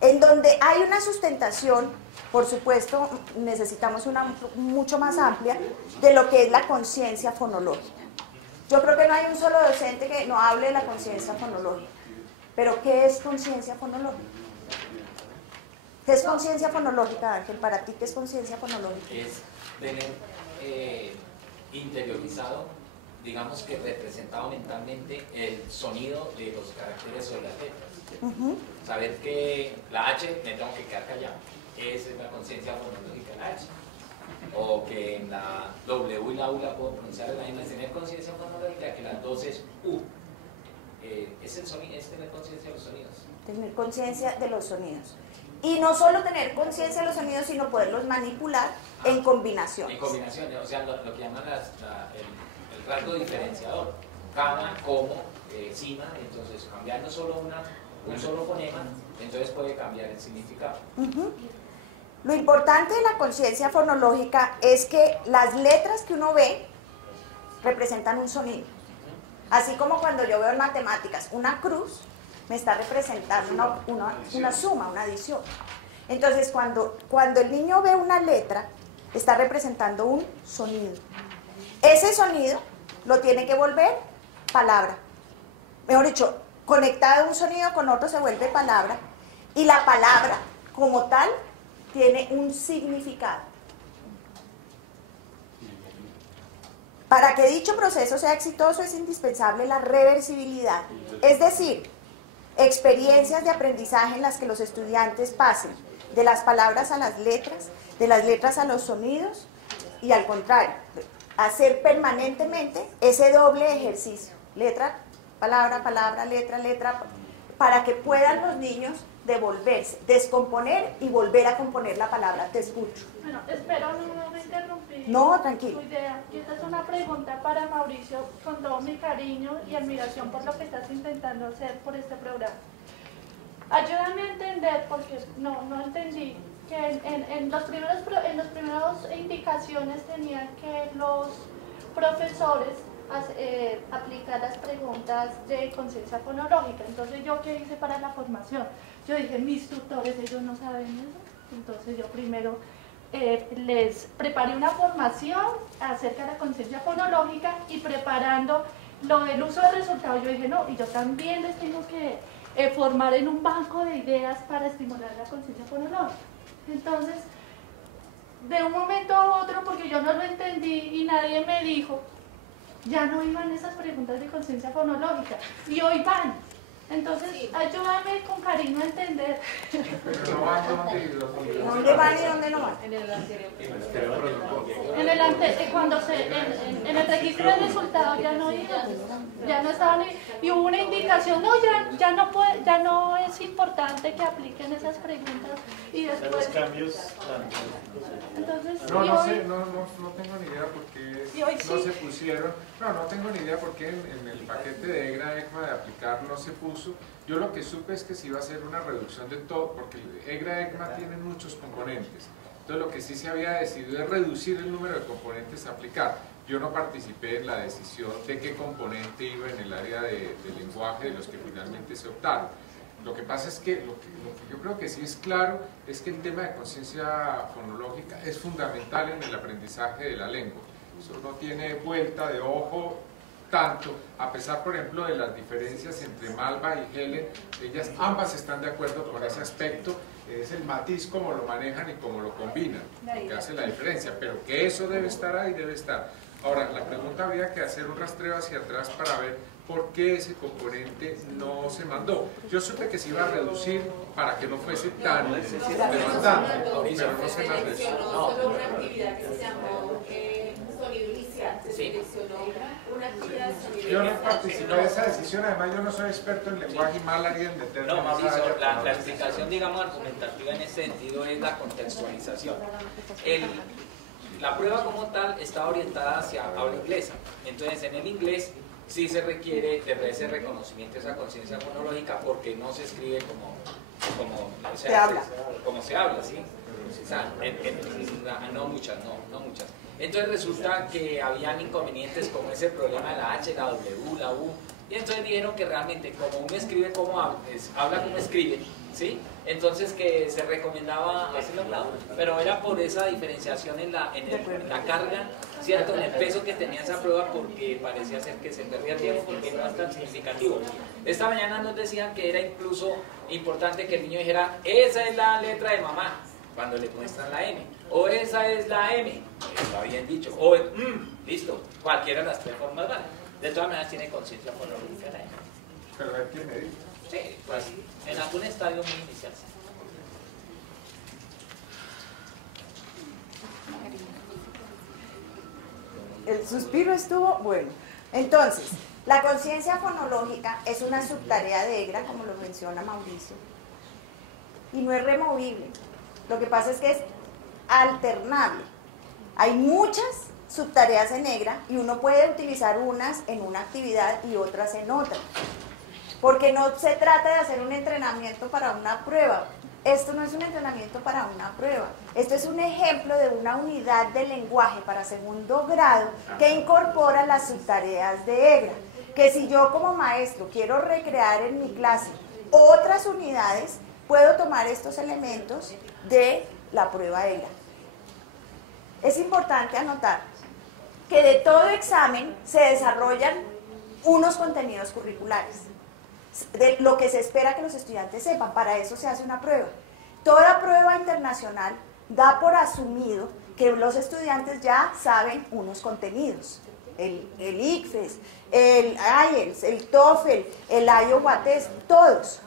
en donde hay una sustentación. Por supuesto, necesitamos una mucho más amplia de lo que es la conciencia fonológica. Yo creo que no hay un solo docente que no hable de la conciencia fonológica. Pero, ¿qué es conciencia fonológica? ¿Qué es conciencia fonológica, Ángel? Para ti, ¿qué es conciencia fonológica? Es tener interiorizado, digamos que representado mentalmente el sonido de los caracteres o de las letras. Saber que la H me tengo que quedar callado. Esa es la conciencia fonológica de la H. O que en la W y la U la puedo pronunciar de la misma. Es tener conciencia fonológica que las dos es U. Es el sonido, es tener conciencia de los sonidos. Tener conciencia de los sonidos. Y no solo tener conciencia de los sonidos, sino poderlos manipular en combinación. En combinación, o sea, lo que llaman el rasgo diferenciador. Cama, como, cima, entonces cambiando solo un solo fonema, entonces puede cambiar el significado. Lo importante de la conciencia fonológica es que las letras que uno ve representan un sonido. Así como cuando yo veo en matemáticas una cruz, me está representando una suma, una adición. Entonces, cuando el niño ve una letra, está representando un sonido. Ese sonido lo tiene que volver palabra. Mejor dicho, conectado un sonido con otro se vuelve palabra. Y la palabra, como tal, tiene un significado. Para que dicho proceso sea exitoso es indispensable la reversibilidad, es decir, experiencias de aprendizaje en las que los estudiantes pasen de las palabras a las letras, de las letras a los sonidos y al contrario, hacer permanentemente ese doble ejercicio, letra, palabra, letra, letra, para que puedan los niños devolverse, descomponer y volver a componer la palabra. Te escucho. Bueno, espero no interrumpir. No, tranquilo. Tu idea. Y esta es una pregunta para Mauricio, con todo mi cariño y admiración por lo que estás intentando hacer por este programa. Ayúdame a entender, porque no entendí, que en los primeros indicaciones tenían que los profesores aplicar las preguntas de conciencia fonológica. Entonces, ¿yo qué hice para la formación? Yo dije, mis tutores, ellos no saben eso. Entonces, yo primero les preparé una formación acerca de la conciencia fonológica y preparando lo del uso de resultados, yo dije, no, y yo también les tengo que formar en un banco de ideas para estimular la conciencia fonológica. Entonces, de un momento a otro, porque yo no lo entendí y nadie me dijo, ya no iban esas preguntas de conciencia fonológica, y hoy van. Entonces, ayúdame con cariño a entender. Pero no van ¿Dónde van y dónde no van? En el cuando en el registro de resultados ya no iban, ya no estaban ahí, y hubo una indicación, no, ya no es importante que apliquen esas preguntas, y después los cambios. Entonces, no tengo ni idea por qué no se pusieron, no tengo ni idea por qué en el paquete de EGRA-ECMA de aplicar no se puso. Yo lo que supe es que se iba a hacer una reducción de todo, porque el EGRA-ECMA tiene muchos componentes. Entonces lo que sí se había decidido es reducir el número de componentes a aplicar. Yo no participé en la decisión de qué componente iba en el área de lenguaje de los que finalmente se optaron. Lo que pasa es que lo que yo creo que sí es claro es que el tema de conciencia fonológica es fundamental en el aprendizaje de la lengua. Eso no tiene vuelta de ojo tanto, a pesar, por ejemplo, de las diferencias entre Malva y Helen, ellas ambas están de acuerdo con ese aspecto, es el matiz como lo manejan y cómo lo combinan, lo que hace la diferencia, pero que eso debe estar ahí, debe estar. Ahora, la pregunta habría que hacer un rastreo hacia atrás para ver por qué ese componente no se mandó. Yo supe que se iba a reducir para que no fuese tan demandante, pero no se mandó. Solo una actividad que se llamó sonido inicial, se seleccionó una actividad de sonido. Yo no participé de esa decisión, además yo no soy experto en lenguaje y mal haría en determinar. No, Mauricio, la explicación, digamos, argumentativa en ese sentido es la contextualización. La prueba como tal está orientada hacia habla inglesa, entonces en el inglés sí se requiere de ese reconocimiento, esa conciencia fonológica, porque no se escribe como se habla, ¿sí? O sea, no muchas. Entonces resulta que habían inconvenientes como ese problema de la H, la W, la U, y entonces dijeron que realmente como uno escribe como habla como escribe, ¿sí? Entonces que se recomendaba hacerlo a un lado, pero era por esa diferenciación en la carga, ¿cierto? En el peso que tenía esa prueba, porque parecía ser que se perdía tiempo porque no es tan significativo. Esta mañana nos decían que era incluso importante que el niño dijera, esa es la letra de mamá, cuando le muestran la M, o esa es la M, está bien dicho, o listo, cualquiera de las tres formas vale. De todas maneras tiene conciencia fonológica la M. Pero hay que medir. Sí, pues en algún estadio muy inicial. El suspiro estuvo bueno. Entonces, la conciencia fonológica es una subtarea de EGRA, como lo menciona Mauricio, y no es removible. Lo que pasa es que es alternable. Hay muchas subtareas en EGRA y uno puede utilizar unas en una actividad y otras en otra. Porque no se trata de hacer un entrenamiento para una prueba. Esto no es un entrenamiento para una prueba. Esto es un ejemplo de una unidad de lenguaje para segundo grado que incorpora las subtareas de EGRA. Que si yo como maestro quiero recrear en mi clase otras unidades, puedo tomar estos elementos de la prueba EGRA. Es importante anotar que de todo examen se desarrollan unos contenidos curriculares, de lo que se espera que los estudiantes sepan. Para eso se hace una prueba. Toda prueba internacional da por asumido que los estudiantes ya saben unos contenidos. El ICFES, el IELTS, el TOEFL, el Iowa Test, todos.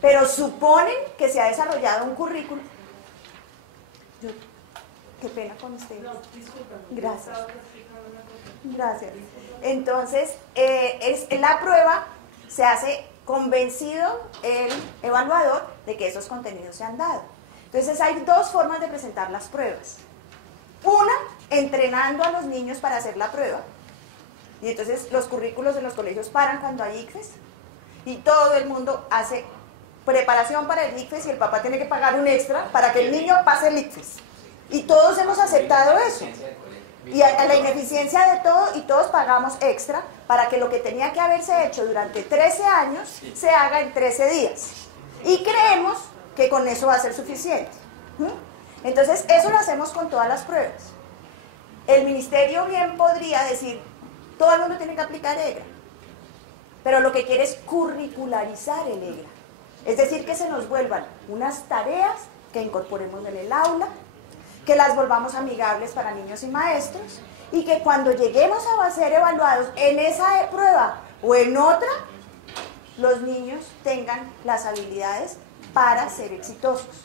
Pero suponen que se ha desarrollado un currículum. Qué pena con ustedes. No, disculpa. Gracias. Gracias. Entonces, la prueba se hace convencido el evaluador de que esos contenidos se han dado. Entonces, hay dos formas de presentar las pruebas. Una, entrenando a los niños para hacer la prueba. Y entonces los currículos de los colegios paran cuando hay ICFES. Y todo el mundo hace preparación para el ICFES y el papá tiene que pagar un extra para que el niño pase el ICFES. Y todos hemos aceptado eso. Y a la ineficiencia de todo, y todos pagamos extra para que lo que tenía que haberse hecho durante 13 años se haga en 13 días. Y creemos que con eso va a ser suficiente. Entonces, eso lo hacemos con todas las pruebas. El ministerio bien podría decir, todo el mundo tiene que aplicar EGRA, pero lo que quiere es curricularizar el EGRA. Es decir, que se nos vuelvan unas tareas que incorporemos en el aula, que las volvamos amigables para niños y maestros, y que cuando lleguemos a ser evaluados en esa prueba o en otra, los niños tengan las habilidades para ser exitosos.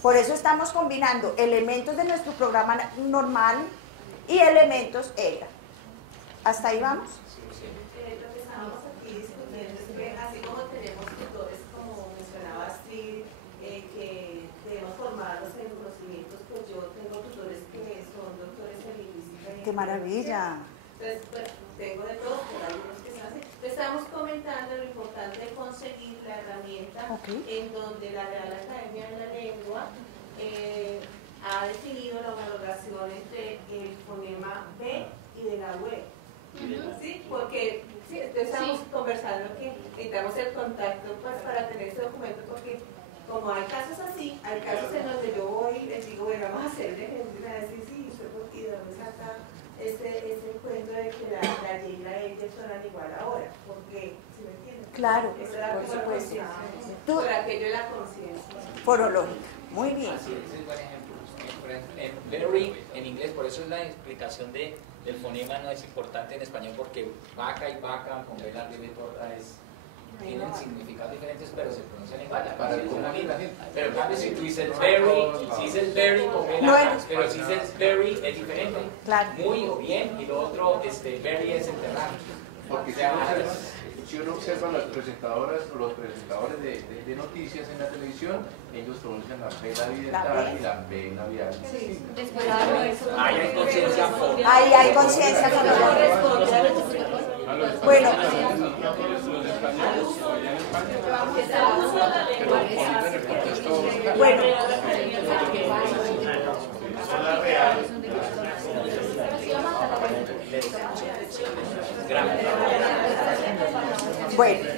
Por eso estamos combinando elementos de nuestro programa normal y elementos EGRA. ¿Hasta ahí vamos? Lo que estábamos aquí discutiendo es que así como tenemos tutores, como mencionaba Astrid, que debemos formarlos en conocimientos, pues yo tengo tutores que son doctores en lingüística. ¡Qué maravilla! Entonces, pues, tengo de todo, pero algunos que se hacen. Estábamos comentando lo importante de conseguir la herramienta en donde la Real Academia de la Lengua ha definido la homologación entre el fonema B y de la web. ¿Sí? Porque estamos conversando que necesitamos el contacto pues, para tener este documento, porque como hay casos así, hay casos en donde yo voy y les digo, bueno, vamos a hacer el ejemplo, y me van a decir, sí, ¿y de dónde saca ese cuento de que la Y y la L suenan igual ahora? Porque, ¿sí me entiendes? Claro, por supuesto. Por aquello de la conciencia. Forológica, muy bien. Así es un buen ejemplo. En very, en inglés, por eso es la explicación del fonema no es importante en español, porque vaca y vaca, con B larga y B corta, tienen significados diferentes, pero se pronuncian igual. Pero en cambio, si tú dices very, si dices very con B larga, pero si dices very es diferente. Muy o bien, y lo otro, very es enterrar. Porque si uno observa las presentadoras o los presentadores de noticias en la televisión, ellos pronuncian la B labial y la B labial. Sí. Ahí hay conciencia. Ahí hay conciencia con los bueno. Bueno. Bueno,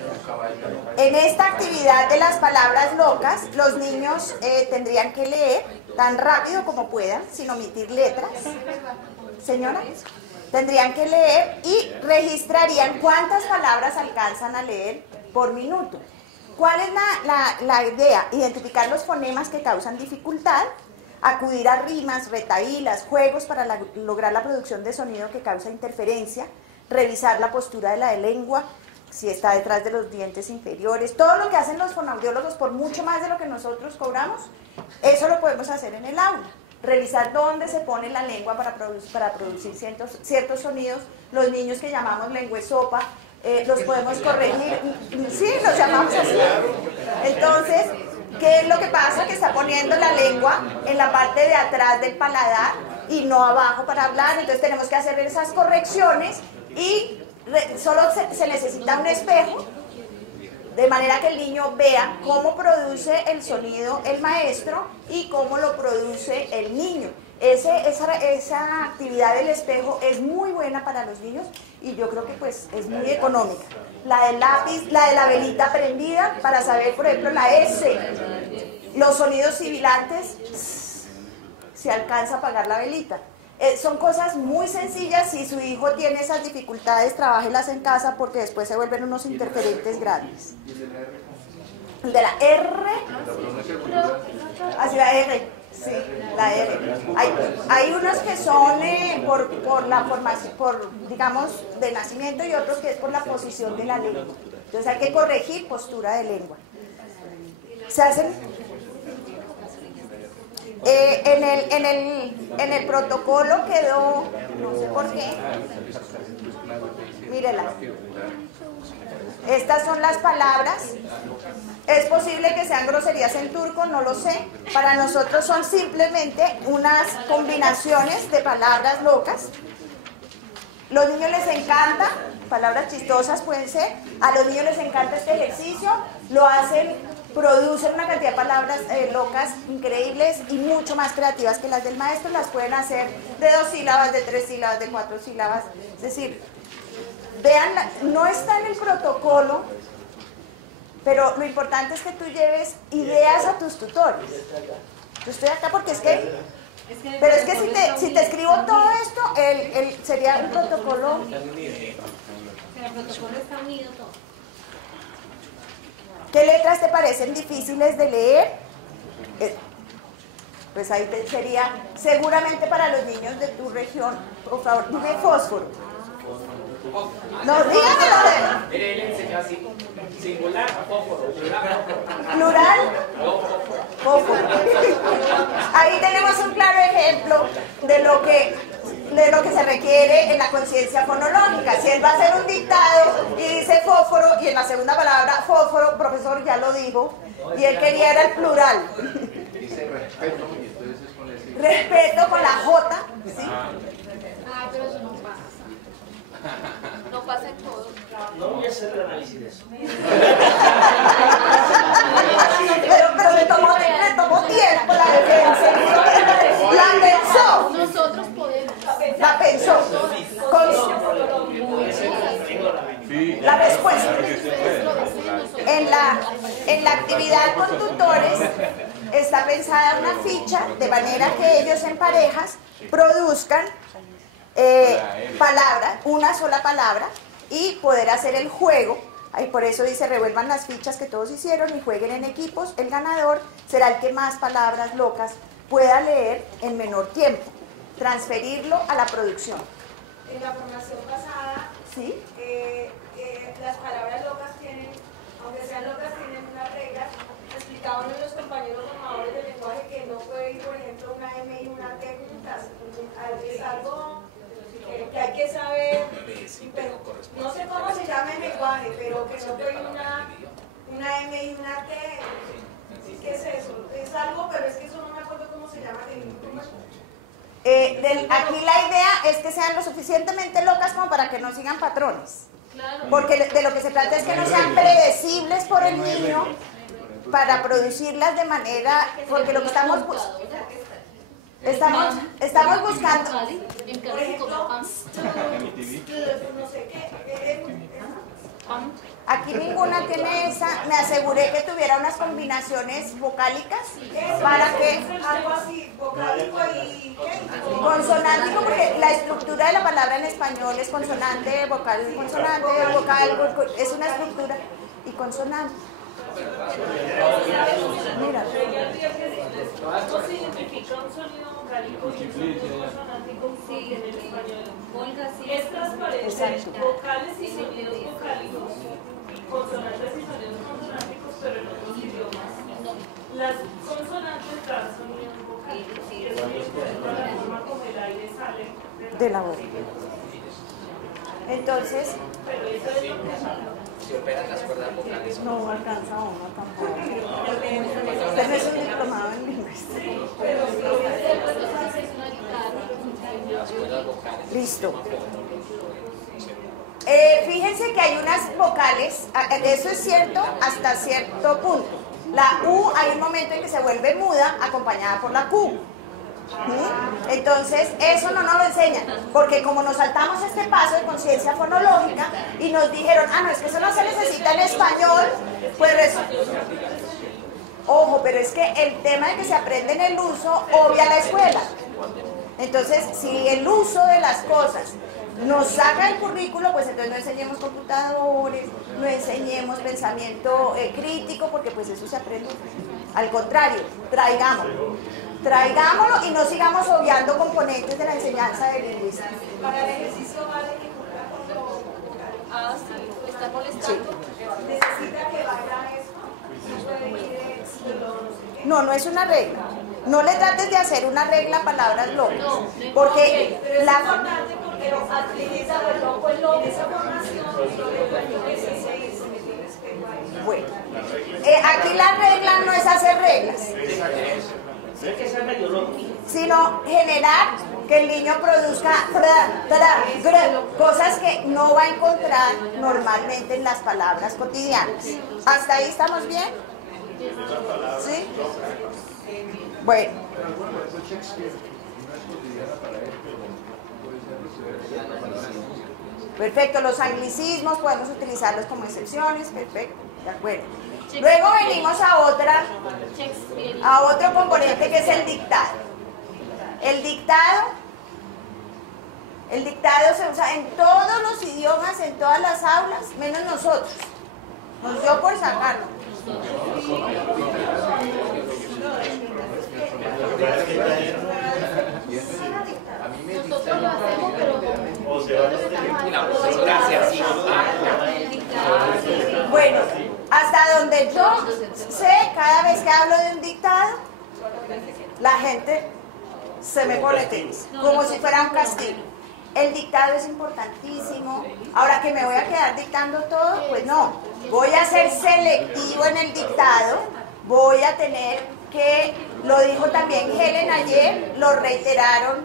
en esta actividad de las palabras locas, los niños tendrían que leer tan rápido como puedan, sin omitir letras. Señora, tendrían que leer y registrarían cuántas palabras alcanzan a leer por minuto. ¿Cuál es la idea? Identificar los fonemas que causan dificultad, acudir a rimas, retahílas, juegos para lograr la producción de sonido que causa interferencia, revisar la postura de la lengua, si está detrás de los dientes inferiores, todo lo que hacen los fonoaudiólogos por mucho más de lo que nosotros cobramos, eso lo podemos hacer en el aula. Revisar dónde se pone la lengua para producir ciertos sonidos, los niños que llamamos lengüesopa, los podemos corregir, sí, los llamamos así. Entonces, ¿qué es lo que pasa? Que está poniendo la lengua en la parte de atrás del paladar y no abajo para hablar, entonces tenemos que hacer esas correcciones y solo se necesita un espejo, de manera que el niño vea cómo produce el sonido el maestro y cómo lo produce el niño. Esa actividad del espejo es muy buena para los niños y yo creo que pues es muy económica. La del lápiz, la de la velita prendida para saber, por ejemplo, la S, los sonidos sibilantes, se alcanza a apagar la velita. Son cosas muy sencillas. Si su hijo tiene esas dificultades, trabájelas en casa porque después se vuelven unos interferentes grandes. El de la R, así la R, sí, la R. Hay unos que son por la formación, digamos, de nacimiento y otros que es por la posición de la lengua. Entonces hay que corregir postura de lengua. Se hacen... en el protocolo quedó, no sé por qué, mírela, estas son las palabras, es posible que sean groserías en turco, no lo sé, para nosotros son simplemente unas combinaciones de palabras locas. Los niños les encanta, palabras chistosas pueden ser, a los niños les encanta este ejercicio, lo hacen, producen una cantidad de palabras locas increíbles y mucho más creativas que las del maestro, las pueden hacer de 2 sílabas, de 3 sílabas, de 4 sílabas, es decir, vean, no está en el protocolo, pero lo importante es que tú lleves ideas a tus tutores. Yo estoy acá porque es que... Pero es que si te escribo todo esto, sería el protocolo. El protocolo está unido todo. ¿Qué letras te parecen difíciles de leer? Pues ahí sería seguramente para los niños de tu región. Por favor, dime fósforo. No, dígamelo. Mire, él enseñó así. Singular, fósforo. Plural, fósforo. Ahí tenemos un claro ejemplo de lo que se requiere en la conciencia fonológica. Si él va a hacer un dictado y dice fósforo, y en la segunda palabra fósforo, profesor ya lo dijo, y él quería era el plural. Dice respeto, y entonces es con ese... Respeto con la J, ¿sí? Ah, pero eso no pasa. No pasa en todo. No voy a hacer el análisis de eso. Pero me tomó tiempo la defensa. La pensó. Nosotros podemos. La pensó. La respuesta. En la actividad con tutores está pensada una ficha de manera que ellos en parejas produzcan palabra, una sola palabra, y poder hacer el juego. Ahí por eso dice revuelvan las fichas que todos hicieron y jueguen en equipos. El ganador será el que más palabras locas pueda leer en menor tiempo. Transferirlo a la producción. En la formación pasada, ¿sí? Las palabras locas tienen, aunque sean locas, tienen unas reglas. Explicaban los compañeros formadores del lenguaje que no puede ir, por ejemplo, una M y una T juntas. Es algo que hay que saber, pero no sé cómo se llama el lenguaje, pero que no puede ir una M y una T. ¿Qué es eso? Es algo, pero es que eso no me acuerdo cómo se llama. Aquí la idea es que sean lo suficientemente locas como para que no sigan patrones. Porque de lo que se trata es que no sean predecibles por el niño para producirlas de manera, porque lo que estamos buscando, por ejemplo, no sé qué, aquí ninguna tiene esa. Me aseguré que tuviera unas combinaciones vocálicas para que algo así, vocálico y consonántico, porque la estructura de la palabra en español es consonante, vocal, consonante, vocal, es una estructura y consonante. Mira. ¿Cómo se identifica un sonido vocálico y un sonido consonántico en el español? Es transparente, vocales y sonidos vocálicos, consonantes y sonidos consonánticos, pero en otros idiomas. Las consonantes dan sonidos vocálicos, que es la forma como el aire sale de la boca. Entonces, pero eso es lo que se operan las cuerdas vocales. No alcanza uno tampoco. Usted no es un diplomado en lingüística. Listo. Fíjense que hay unas vocales, eso es cierto hasta cierto punto. La U hay un momento en que se vuelve muda acompañada por la Q. Entonces eso no nos lo enseñan, porque como nos saltamos este paso de conciencia fonológica y nos dijeron, no, es que eso no se necesita en español, pues ojo, pero es que el tema de que se aprende en el uso obvia la escuela. Entonces si el uso de las cosas nos saca el currículo, pues entonces no enseñemos computadores, no enseñemos pensamiento crítico, porque pues eso se aprende. Al contrario, traigámoslo y no sigamos obviando componentes de la enseñanza de lingüística. Para el ejercicio vale que cumpla con lo vocal. Ah, sí, ¿me está molestando? Sí. Necesita que vaya eso. No, no es una regla. No le trates de hacer una regla a palabras locas. Porque pero es importante porque utiliza esa formación bueno, aquí la regla no es hacer reglas, sino generar que el niño produzca cosas que no va a encontrar normalmente en las palabras cotidianas. ¿Hasta ahí estamos bien? ¿Sí? Bueno. Perfecto, los anglicismos podemos utilizarlos como excepciones, perfecto, de acuerdo. Luego venimos a otro componente que es el dictado. El dictado se usa en todos los idiomas, en todas las aulas, menos nosotros. Nos dio por sacarlo. A mí me Nosotros lo hacemos, pero la profesora hace así. Bueno, hasta donde yo sé, cada vez que hablo de un dictado, la gente se me pone tensa, como si fuera un castigo. El dictado es importantísimo. Ahora que me voy a quedar dictando todo, pues no. Voy a ser selectivo en el dictado. Voy a tener que, lo dijo también Helen ayer, lo reiteraron,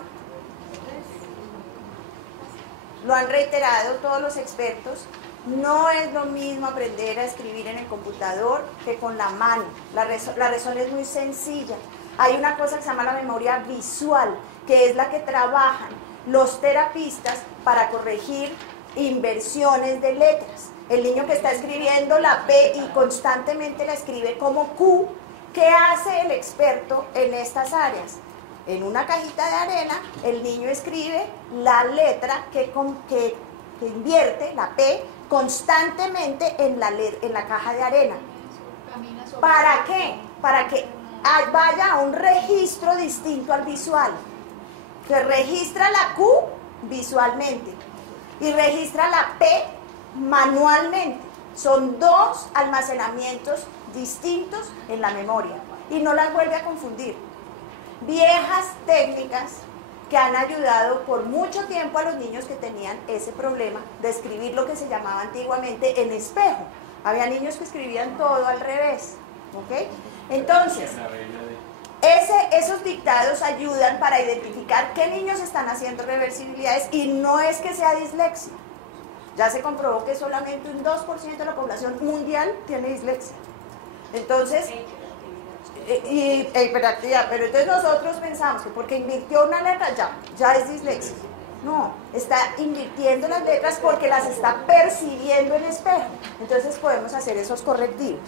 lo han reiterado todos los expertos. No es lo mismo aprender a escribir en el computador que con la mano. La razón es muy sencilla. Hay una cosa que se llama la memoria visual, que es la que trabajan los terapistas para corregir inversiones de letras. El niño que está escribiendo la P y constantemente la escribe como Q, ¿qué hace el experto en estas áreas? En una cajita de arena, el niño escribe la letra que invierte, la P, constantemente en la caja de arena. ¿Para qué? Para que vaya a un registro distinto al visual. Que registra la Q visualmente y registra la P manualmente. Son dos almacenamientos distintos en la memoria y no las vuelve a confundir. Viejas técnicas que han ayudado por mucho tiempo a los niños que tenían ese problema de escribir lo que se llamaba antiguamente en espejo. Había niños que escribían todo al revés, ¿ok? Entonces, esos dictados ayudan para identificar qué niños están haciendo reversibilidades y no es que sea dislexia. Ya se comprobó que solamente un 2% de la población mundial tiene dislexia. Entonces, hiperactividad, pero entonces nosotros pensamos que porque invirtió una letra ya es dislexia. No, está invirtiendo las letras porque las está percibiendo en espejo. Entonces podemos hacer esos correctivos.